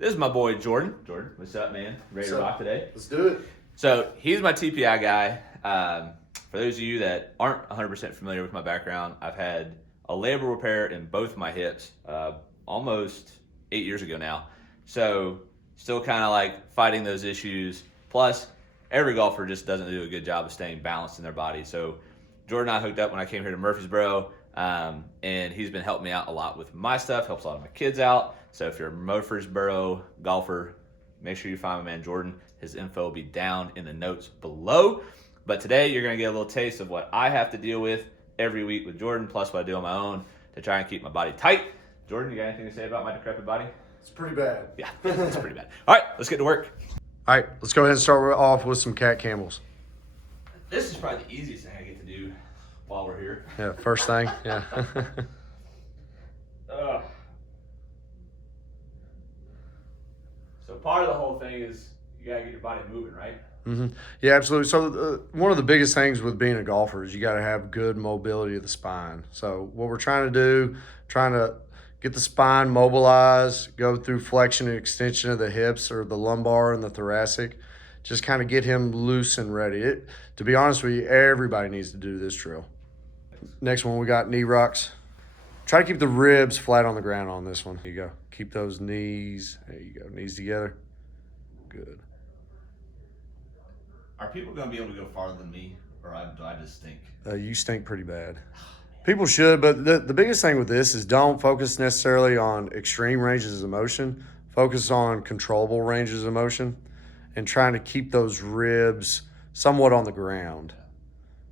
This is my boy Jordan. Jordan, what's up, man? Ready to rock today? Let's do it. So he's my TPI guy. For those of you that aren't 100% familiar with my background, I've had a labral repair in both my hips almost 8 years ago now. So still kind of like fighting those issues. Plus, every golfer just doesn't do a good job of staying balanced in their body. So Jordan and I hooked up when I came here to Murfreesboro, and he's been helping me out a lot with my stuff, helps a lot of my kids out. So if you're a Murfreesboro golfer, make sure you find my man Jordan. His info will be down in the notes below. But today you're going to get a little taste of what I have to deal with every week with Jordan, plus what I do on my own to try and keep my body tight. Jordan, you got anything to say about my decrepit body? It's pretty bad. Yeah, it's pretty bad. All right, let's get to work. All right, let's go ahead and start off with some cat camels. This is probably the easiest thing I get to do while we're here. Yeah, first thing, yeah. So part of the whole thing is you got to get your body moving, right? Mm-hmm. Yeah, absolutely. So one of the biggest things with being a golfer is you got to have good mobility of the spine. So what we're trying to do, trying to get the spine mobilized, go through flexion and extension of the hips or the lumbar and the thoracic, just kind of get him loose and ready. To be honest with you, everybody needs to do this drill. Next one, we got knee rocks. Try to keep the ribs flat on the ground on this one. Here you go. Keep those knees. There you go. Knees together. Good. Are people going to be able to go farther than me, or do I just stink? You stink pretty bad. People should, but the biggest thing with this is don't focus necessarily on extreme ranges of motion. Focus on controllable ranges of motion and trying to keep those ribs somewhat on the ground.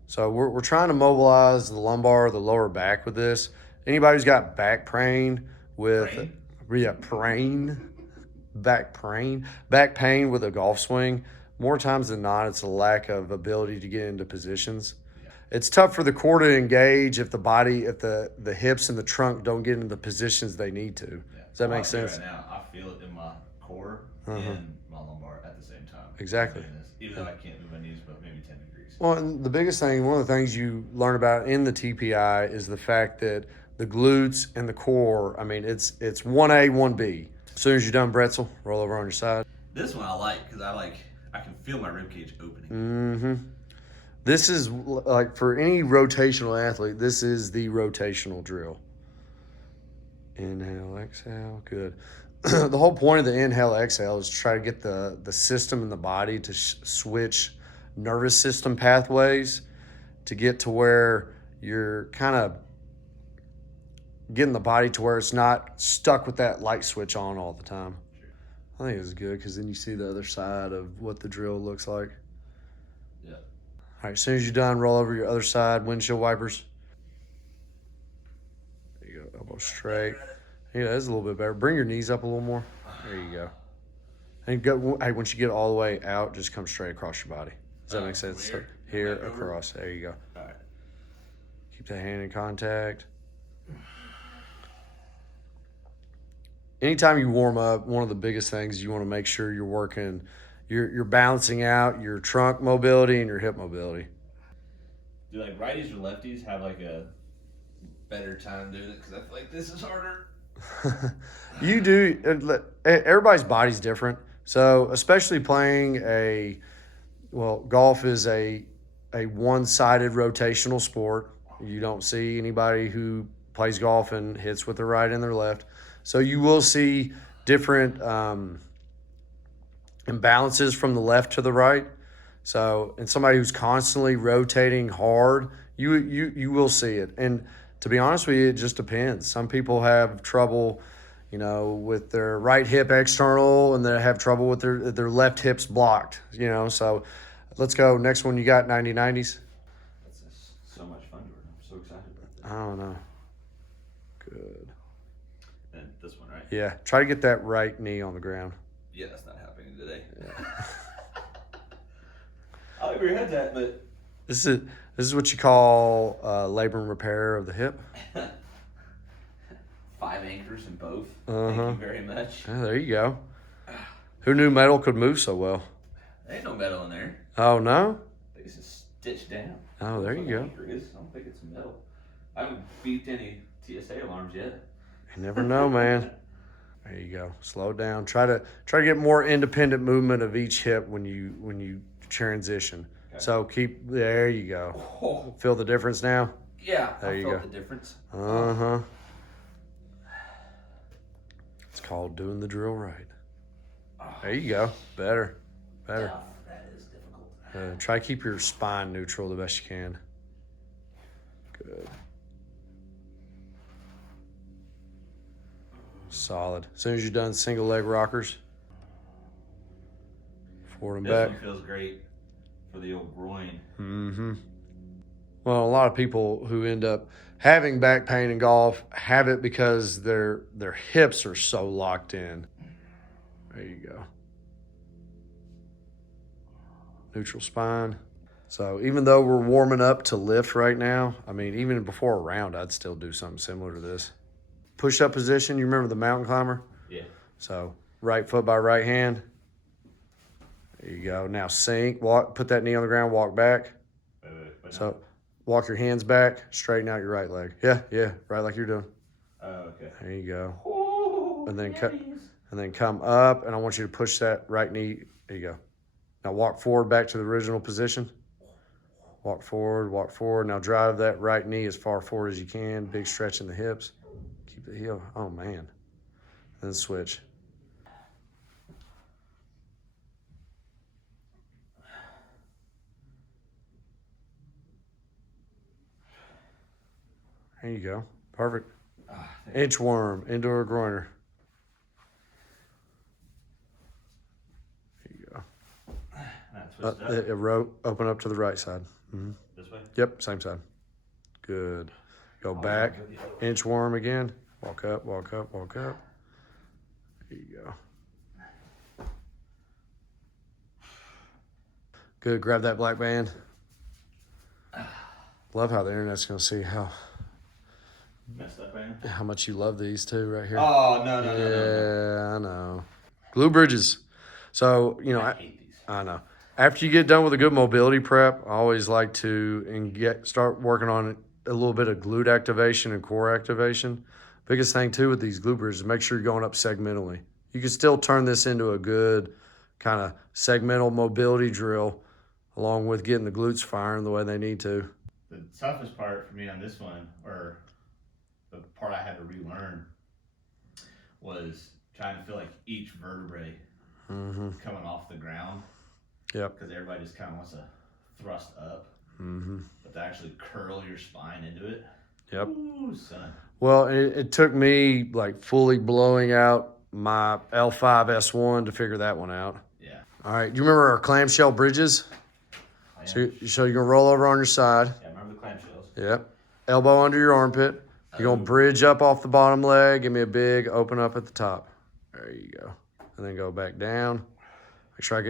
So we're trying to mobilize the lumbar, the lower back with this. Anybody who's got back pain with back pain with a golf swing, more times than not, it's a lack of ability to get into positions. It's tough for the core to engage if the hips and the trunk don't get into the positions they need to. Yeah. Does that make sense? Right now, I feel it in my core and my lumbar at the same time. Exactly. Even though I can't move my knees but maybe 10 degrees. Well, and the biggest thing, one of the things you learn about in the TPI is the fact that the glutes and the core, I mean, it's 1A, 1B. As soon as you're done bretzel, roll over on your side. This one I like because I can feel my ribcage opening. Mm-hmm. This is like for any rotational athlete, this is the rotational drill. Inhale, exhale, good. The whole point of the inhale, exhale is to try to get the system in the body to switch nervous system pathways to get to where you're kind of getting the body to where it's not stuck with that light switch on all the time. I think it's good because then you see the other side of what the drill looks like. Yeah. All right, as soon as you're done, roll over your other side, windshield wipers. There you go, elbow straight. Yeah, that's a little bit better. Bring your knees up a little more. There you go. And hey, once you get all the way out, just come straight across your body. Does that make sense? Here, across. There you go. All right. Keep that hand in contact. Anytime you warm up, one of the biggest things you want to make sure you're working, you're balancing out your trunk mobility and your hip mobility. Do like righties or lefties have like a better time doing it? Because I feel like this is harder. You do. Everybody's body's different. So especially playing golf is a one-sided rotational sport. You don't see anybody who plays golf and hits with their right and their left. So you will see different imbalances from the left to the right. So, and somebody who's constantly rotating hard, you will see it. And to be honest with you, it just depends. Some people have trouble, with their right hip external, and they have trouble with their left hips blocked. So let's go. Next one, you got 90-90s. That's so much fun, Jordan. I'm so excited about this. I don't know. Good. And this one, right? Yeah, try to get that right knee on the ground. Yeah, that's not happening today. Yeah. I like where your head's at, but This is what you call labor and repair of the hip. 5 anchors in both. Uh-huh. Thank you very much. Yeah, there you go. Who knew metal could move so well? There ain't no metal in there. Oh, no? I think it's just stitched down. Oh, there That's you what go. an anchor is. I don't think it's metal. I haven't beeped any TSA alarms yet. You never know, man. There you go. Slow down. Try to get more independent movement of each hip when you transition. Okay. So there you go. Oh. Feel the difference now? Yeah, There you felt go. the difference. Uh-huh. It's called doing the drill right. There you go. Better. Yeah, that is difficult. Try to keep your spine neutral the best you can. Good. Solid. As soon as you're done single leg rockers, forward and This back. one feels great for the old groin. Mm-hmm. Well, a lot of people who end up having back pain in golf have it because their hips are so locked in. There you go. Neutral spine. So even though we're warming up to lift right now, I mean, even before a round, I'd still do something similar to this. Push-up position, you remember the mountain climber? Yeah. So right foot by right hand. There you go. Now sink, walk, put that knee on the ground, walk back. Wait, So walk your hands back, straighten out your right leg. Yeah, right like you're doing. Oh, okay. There you go. Oh, And then come up, and I want you to push that right knee. There you go. Now walk forward back to the original position. Walk forward. Now drive that right knee as far forward as you can. Big stretch in the hips. Keep the heel. Oh, man. Then switch. There you go. Perfect. Inchworm, indoor groiner. There you go. Open up to the right side. Mm-hmm. This way? Yep, same side. Good. Go back. Inchworm again. Walk up. There you go. Good. Grab that black band. Love how the internet's going to see Messed up, man. how much you love these two right here. Oh, no. Yeah, I know. Glue bridges. So, I hate these. I know. After you get done with a good mobility prep, I always like to start working on a little bit of glute activation and core activation. Biggest thing too with these glute bridges is make sure you're going up segmentally. You can still turn this into a good kind of segmental mobility drill along with getting the glutes firing the way they need to. The toughest part for me on this one, or the part I had to relearn, was trying to feel like each vertebrae coming off the ground. Yep. Because everybody just kind of wants to thrust up. Mm-hmm. But to actually curl your spine into it. Yep. Ooh, son. Well, it took me like fully blowing out my L5 S1 to figure that one out. Yeah. All right. Do you remember our clamshell bridges? So you're going to roll over on your side. Yeah, I remember the clamshells. Yep. Elbow under your armpit. You're going to bridge up off the bottom leg. Give me a big open up at the top. There you go. And then go back down. Make sure I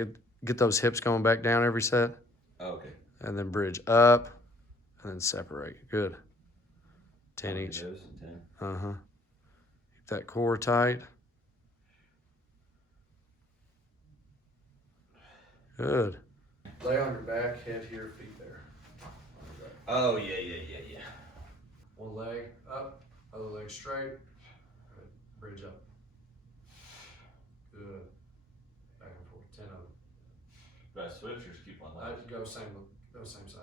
get those hips going back down every set. Oh, okay. And then bridge up. And then separate. Good. 10 each. Uh-huh. Keep that core tight. Good. Lay on your back, head here, feet there. Oh, yeah. One leg up, other leg straight. Good. Bridge up. Good. Back and forth. 10 of them. Do I switch or just keep one leg? Go same side.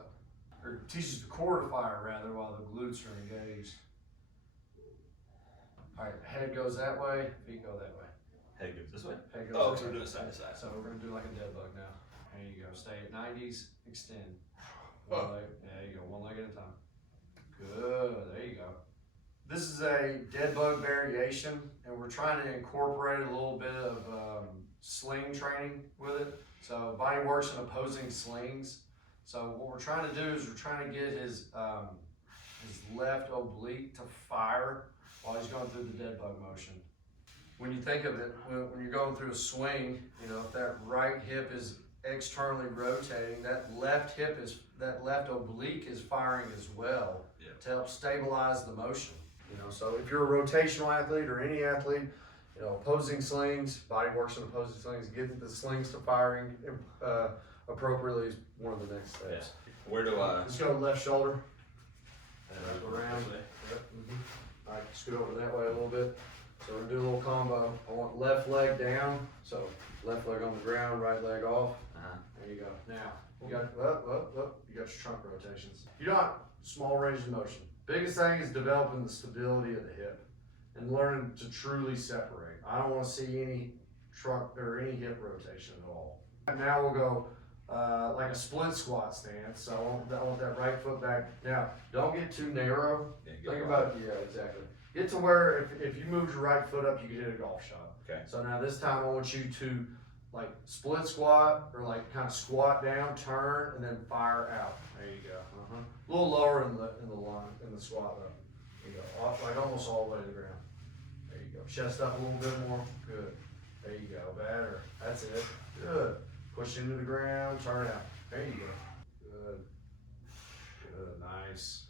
Or teaches the core to fire rather while the glutes are engaged. All right, head goes that way, feet go that way. Head goes this way? Head goes Oh, this so we're way. doing side to side. So we're gonna do like a dead bug now. There you go. Stay at 90s, extend. One leg. There you go. One leg at a time. Good. There you go. This is a dead bug variation, and we're trying to incorporate a little bit of sling training with it. So Body works in opposing slings. So what we're trying to do is we're trying to get his left oblique to fire while he's going through the dead bug motion. When you think of it, when you're going through a swing, if that right hip is externally rotating, that left oblique is firing as well to help stabilize the motion. So if you're a rotational athlete or any athlete, opposing slings, Body works in opposing slings, getting the slings to firing appropriately is one of the next steps. Yeah. Where do I? Just go left shoulder. Wrap around. Yep. All right, scoot over that way a little bit. So we're gonna do a little combo. I want left leg down, so left leg on the ground, right leg off. There you go. Now, you got you got your trunk rotations. You're not small range of motion. Biggest thing is developing the stability of the hip and learning to truly separate. I don't want to see any trunk or any hip rotation at all. Now we'll go like a split squat stance. So I want that right foot back. Now, don't get too narrow. Think about it. Yeah, exactly. Get to where if you move your right foot up, you can hit a golf shot. Okay. So now this time I want you to like split squat or like kind of squat down, turn, and then fire out. There you go. A little lower in the line in the squat though. There you go. Off, like almost all the way to the ground. There you go. Chest up a little bit more. Good. There you go. Better. That's it. Good. Push into the ground. Turn out. There you go. Good. Good. Nice.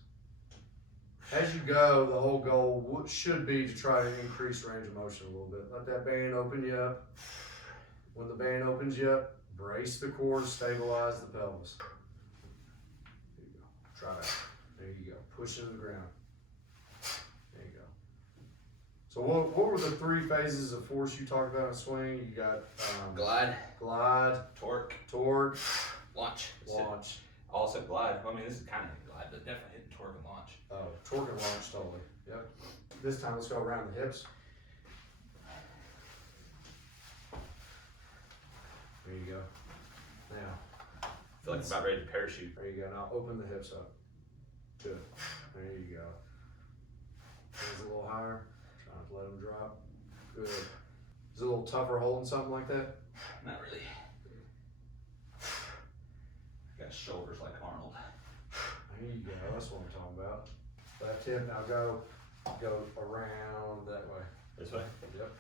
As you go, the whole goal should be to try to increase range of motion a little bit. Let that band open you up. When the band opens you up, brace the core to stabilize the pelvis. There you go. Try that. There you go. Push into the ground. There you go. So what were the 3 phases of force you talked about in a swing? You got glide, torque, launch. Also glide. I mean, this is kind of glide, but definitely hitting torque and launch. Oh, torque and launch, totally. Yep. This time, let's go around the hips. There you go. Now, I feel like I'm about ready to parachute. there you go. Now open the hips up. Good. There you go. Hands a little higher. Try not to let them drop. Good. Is it a little tougher holding something like that? Not really. I got shoulders like Arnold. There you go. That's what I'm talking about. Left hip. Now go around that way. This way? Yep.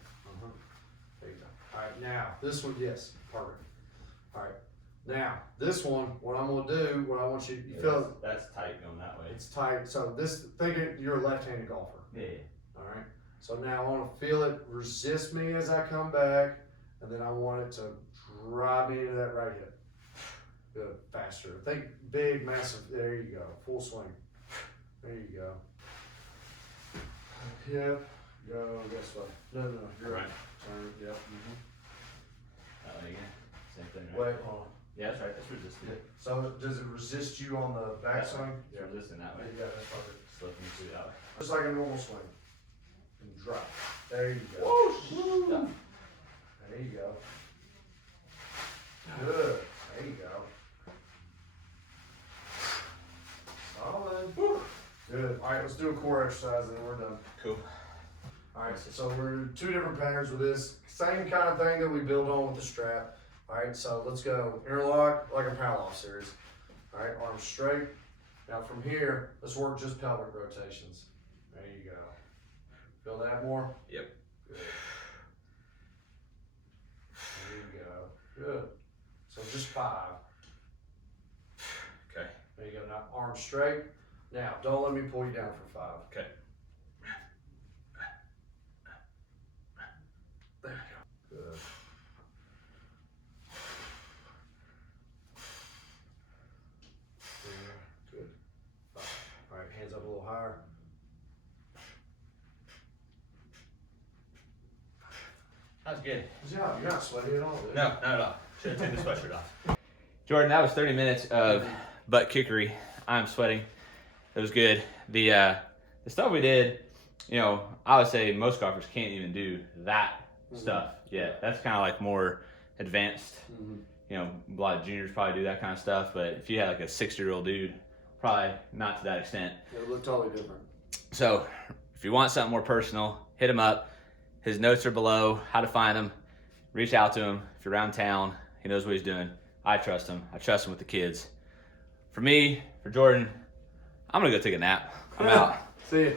There you go. All right, now this one, yes, perfect. All right, now this one, what I'm gonna do, what I want you feel that's tight going that way. it's tight. So this, think you're a left-handed golfer. Yeah. All right. So now I want to feel it resist me as I come back, and then I want it to drive me into that right hip. Good, faster. Think big, massive. There you go. Full swing. There you go. Hip. Go this way. No. You're right. Turn. Yep. That way again. Same thing, right? Wait, hold on. Yeah, that's right. That's resisting. So does it resist you on the backswing? It's resisting that way. Yeah, that's perfect. Slipping through that way. Just like a normal swing. And drop. There you go. Woo! There you go. Good. There you go. Solid. Woo. Good. All right, let's do a core exercise and we're done. Cool. All right, so we're doing 2 different patterns with this. Same kind of thing that we build on with the strap. All right, so let's go interlock like a power off series. All right, arms straight. Now from here, let's work just pelvic rotations. There you go. Feel that more? Yep. Good. There you go. Good. So just 5. Okay. There you go. Now arms straight. Now don't let me pull you down for 5. Okay. There you go. Good. Good. 5. All right, hands up a little higher. That was good. Good job. You're not sweaty at all, dude. No, not at all. Should have taken the sweatshirt off. Jordan, that was 30 minutes of butt kickery. I'm sweating. It was good. The stuff we did, you know, I would say most golfers can't even do that stuff yet. That's kind of like more advanced. You know, a lot of juniors probably do that kind of stuff, but if you had like a 60-year-old dude, probably not to that extent. It would look totally different. So if you want something more personal, hit him up. His notes are below, how to find him. Reach out to him. If you're around town, he knows what he's doing. I trust him. I trust him with the kids. For me, for Jordan, I'm going to go take a nap. I'm out. See ya.